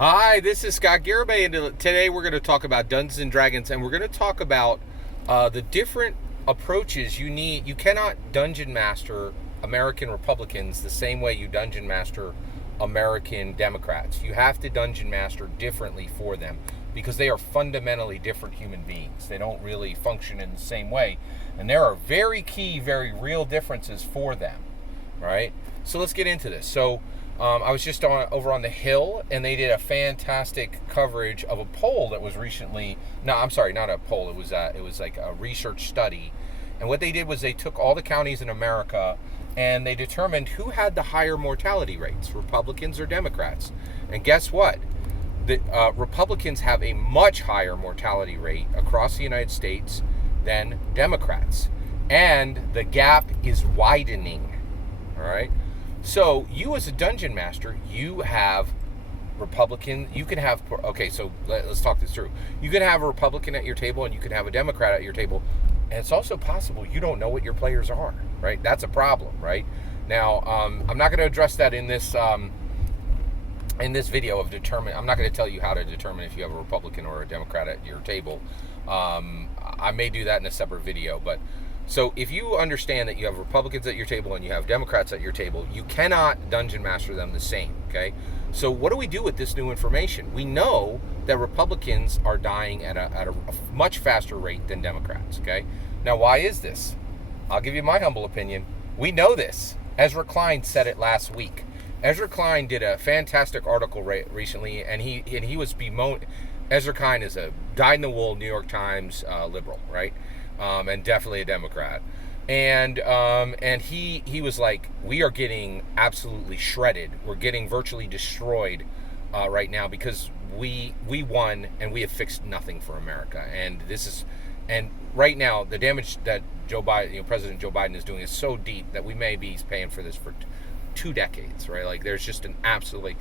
Hi, this is Scott Garibay, and today we're going to talk about Dungeons and Dragons, and we're going to talk about the different approaches you need. You cannot dungeon master American Republicans the same way you dungeon master American Democrats. You have to dungeon master differently for them because they are fundamentally different human beings. They don't really function in the same way, and there are very key, very real differences for them. Right? So let's get into this. I was just over on the Hill, and they did a fantastic coverage of a poll that was recently. No, I'm sorry, not a poll. It was like a research study, and what they did was they took all the counties in America, and they determined who had the higher mortality rates, Republicans or Democrats. And guess what? The Republicans have a much higher mortality rate across the United States than Democrats, and the gap is widening. All right. So you as a dungeon master, you have Republican. You can have So let's talk this through. You can have a Republican at your table, and you can have a Democrat at your table, and it's also possible you don't know what your players are. Right? That's a problem. Right? Now, I'm not going to address that in this video of determine. I'm not going to tell you how to determine if you have a Republican or a Democrat at your table. I may do that in a separate video, but. So if you understand that you have Republicans at your table and you have Democrats at your table, you cannot dungeon master them the same, okay? So what do we do with this new information? We know that Republicans are dying at a much faster rate than Democrats, okay? Now, why is this? I'll give you my humble opinion. We know this. Ezra Klein said it last week. Ezra Klein did a fantastic article recently, and he was bemoaning. Ezra Klein is a dyed-in-the-wool New York Times liberal, right? And definitely a Democrat, and he was like, we are getting absolutely shredded. We're getting virtually destroyed right now because we won and we have fixed nothing for America. And right now the damage that Joe Biden, President Joe Biden is doing is so deep that we may be paying for this for 2 decades, right? Like there's just an absolutely,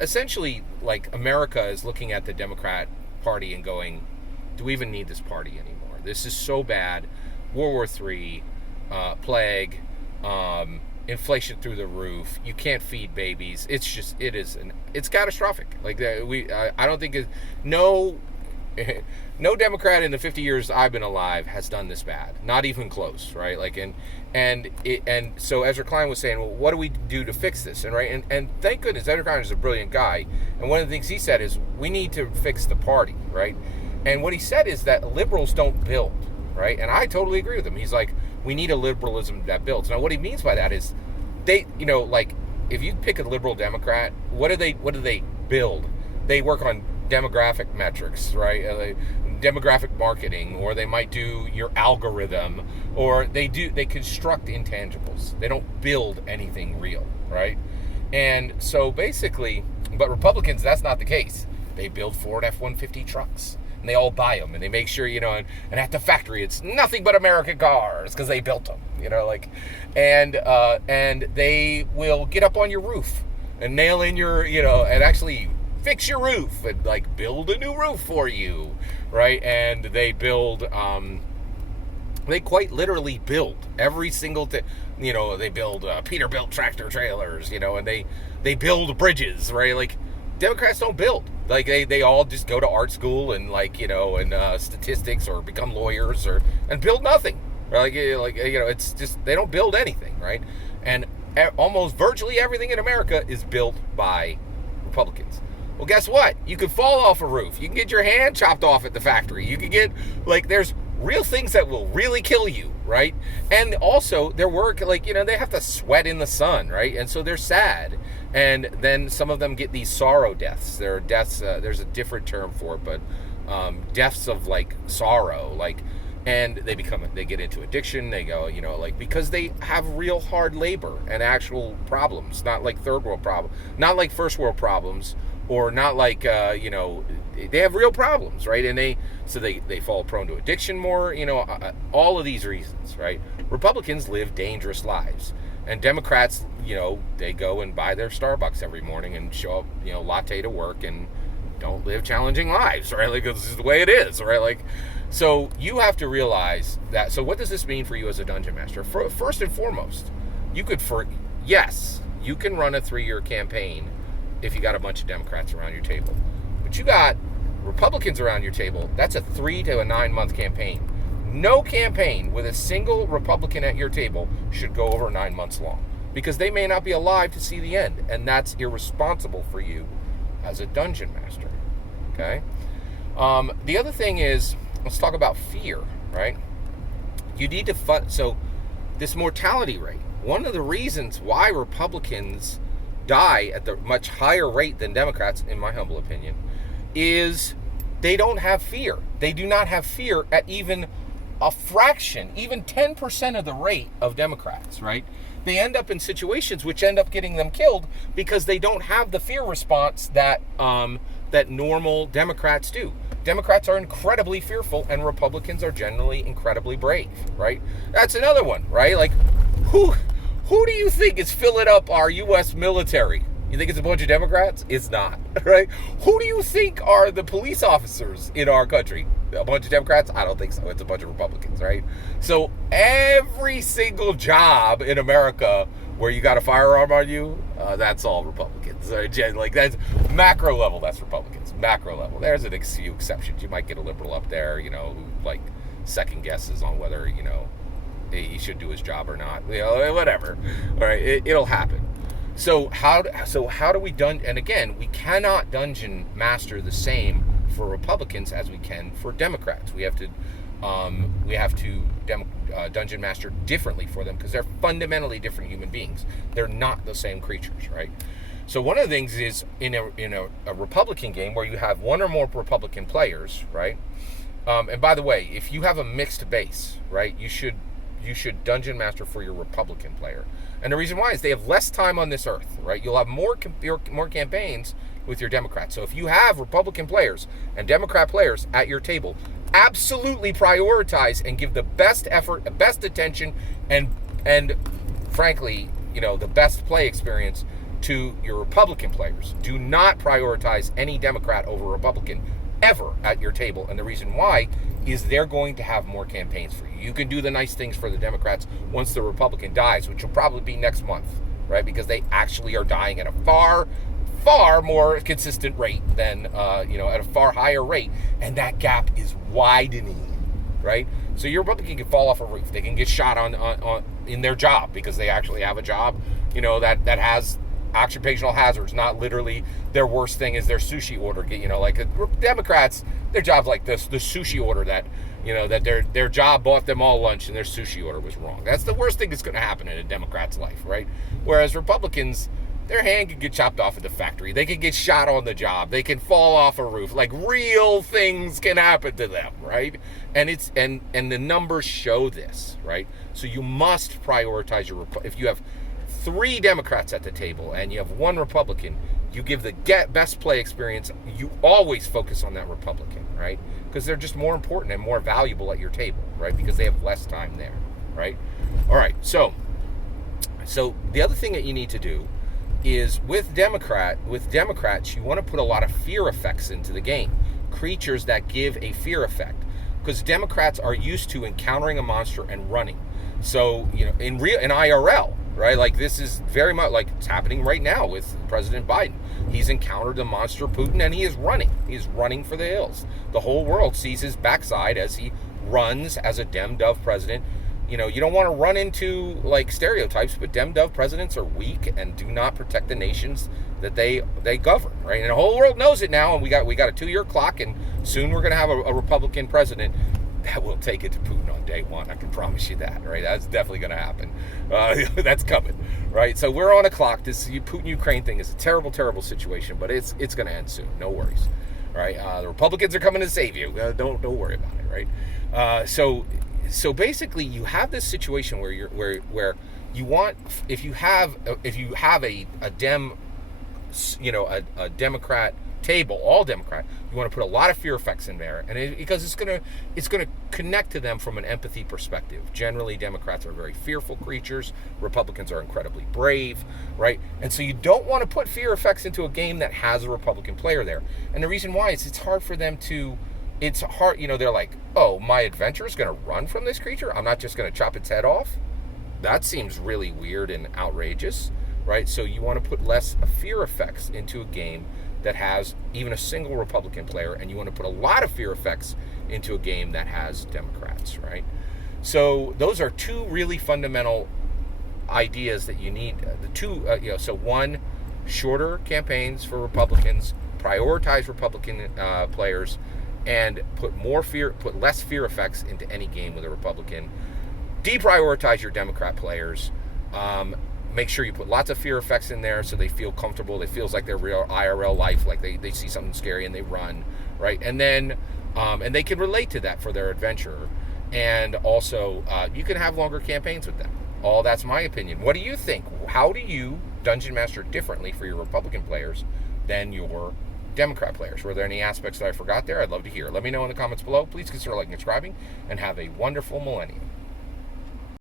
essentially, like America is looking at the Democrat Party and going, do we even need this party anymore? This is so bad. World War III, plague, inflation through the roof. You can't feed babies. It's catastrophic. Like I don't think no Democrat in the 50 years I've been alive has done this bad. Not even close, right? Like and so Ezra Klein was saying, well, what do we do to fix this? And thank goodness Ezra Klein is a brilliant guy. And one of the things he said is we need to fix the party, right? And what he said is that liberals don't build, right? And I totally agree with him. He's like, we need a liberalism that builds. Now, what he means by that is they, like if you pick a liberal Democrat, what do they build? They work on demographic metrics, right? Demographic marketing, or they might do your algorithm, or they construct intangibles. They don't build anything real, right? And so basically, but Republicans, that's not the case. They build Ford F-150 trucks. And they all buy them, and they make sure, and at the factory it's nothing but American cars because they built them, and they will get up on your roof and nail in your, and actually fix your roof and like build a new roof for you, right? And they build, they quite literally build every single thing, they build Peterbilt tractor trailers, and they build bridges, right? Like Democrats don't build. Like they all just go to art school and statistics or become lawyers and build nothing. Right? It's just they don't build anything, right? And almost virtually everything in America is built by Republicans. Well, guess what? You can fall off a roof. You can get your hand chopped off at the factory. You can get there's real things that will really kill you, right? And also their work, they have to sweat in the sun, right? And so they're sad. And then some of them get these sorrow deaths. There are deaths, there's a different term for it, but deaths of sorrow, and they get into addiction. They go, because they have real hard labor and actual problems, not like third world problems, not like first world problems, or not they have real problems, right? And they fall prone to addiction more, all of these reasons, right? Republicans live dangerous lives. And Democrats, they go and buy their Starbucks every morning and show up, latte to work and don't live challenging lives, right? Like, this is the way it is, right? So you have to realize that. So what does this mean for you as a dungeon master? First and foremost, you can run a 3-year campaign if you got a bunch of Democrats around your table. But you got Republicans around your table, that's a 3 to a 9 month campaign. No campaign with a single Republican at your table should go over 9 months long, because they may not be alive to see the end, and that's irresponsible for you as a dungeon master. Okay? The other thing is, let's talk about fear, right? You need to so this mortality rate, one of the reasons why Republicans die at the much higher rate than Democrats, in my humble opinion, is they don't have fear. They do not have fear at even a fraction, even 10% of the rate of Democrats, right? They end up in situations which end up getting them killed because they don't have the fear response that that normal Democrats do. Democrats are incredibly fearful, and Republicans are generally incredibly brave, right? That's another one, right? Like, who do you think is filling up our U.S. military? You think it's a bunch of Democrats? It's not, right? Who do you think are the police officers in our country? A bunch of Democrats? I don't think so. It's a bunch of Republicans, right? So every single job in America where you got a firearm on you, that's all Republicans. Like, that's macro level, that's Republicans. Macro level. There's a few exceptions. You might get a liberal up there, you know, who like second guesses on whether, you know, he should do his job or not. You know, whatever. All right, it'll happen. So how do we and again, we cannot dungeon master the same for Republicans as we can for Democrats. We have to dungeon master differently for them because they're fundamentally different human beings. They're not the same creatures, right? So one of the things is in a Republican game where you have one or more Republican players, right? And by the way, if you have a mixed base, right, you should dungeon master for your Republican player. And the reason why is they have less time on this earth, right? You'll have more campaigns with your Democrats. So if you have Republican players and Democrat players at your table, absolutely prioritize and give the best effort, the best attention, and frankly, you know, the best play experience to your Republican players. Do not prioritize any Democrat over Republican ever at your table. And the reason why is they're going to have more campaigns for you. You can do the nice things for the Democrats once the Republican dies, which will probably be next month, right? Because they actually are dying at a far more consistent rate than, at a far higher rate. And that gap is widening, right? So your Republican can fall off a roof. They can get shot on in their job because they actually have a job, you know, that has occupational hazards, not literally their worst thing is their sushi order. You know, like Democrats, their job's like this, the sushi order that, you know, that their job bought them all lunch and their sushi order was wrong. That's the worst thing that's going to happen in a Democrat's life, right? Whereas Republicans, their hand could get chopped off at the factory. They can get shot on the job. They can fall off a roof. Like, real things can happen to them, right? And it's and the numbers show this, right? So you must prioritize if you have 3 Democrats at the table and you have 1 Republican, you give the best play experience. You always focus on that Republican, right? Because they're just more important and more valuable at your table, right? Because they have less time there, right? All right, so the other thing that you need to do is with Democrats, you want to put a lot of fear effects into the game. Creatures that give a fear effect. Because Democrats are used to encountering a monster and running. So, you know, in IRL, right? Like, this is very much like it's happening right now with President Biden. He's encountered the monster Putin and he is running. He's running for the hills. The whole world sees his backside as he runs as a Dem-Dov president. You know, you don't want to run into like stereotypes, but Dem-Dov presidents are weak and do not protect the nations that they govern, right? And the whole world knows it now, and we got a 2-year clock, and soon we're going to have a Republican president that will take it to Putin on day one. I can promise you that, right? That's definitely going to happen. That's coming, right? So we're on a clock. This Putin-Ukraine thing is a terrible, terrible situation, but it's going to end soon. No worries, right? The Republicans are coming to save you. Don't worry about it, right? So basically, you have this situation where you want, if you have a Democrat table, all Democrat, you want to put a lot of fear effects in there, and because it's gonna connect to them from an empathy perspective. Generally, Democrats are very fearful creatures. Republicans are incredibly brave, right? And so you don't want to put fear effects into a game that has a Republican player there. And the reason why is it's hard for them to. It's hard, you know, they're like, oh, my adventure is going to run from this creature? I'm not just going to chop its head off? That seems really weird and outrageous. right? So you want to put less fear effects into a game that has even a single Republican player, and you want to put a lot of fear effects into a game that has Democrats, right? So those are two really fundamental ideas that you need. The two, so one, shorter campaigns for Republicans, prioritize Republican players, and put less fear effects into any game with a Republican. Deprioritize your Democrat players. Make sure you put lots of fear effects in there so they feel comfortable. It feels like their real IRL life, like they see something scary and they run, right? And then, and they can relate to that for their adventure. And also, you can have longer campaigns with them. All that's my opinion. What do you think? How do you Dungeon Master differently for your Republican players than your Democrat players? Were there any aspects that I forgot there? I'd love to hear. Let me know in the comments below. Please consider liking and subscribing, and have a wonderful millennium.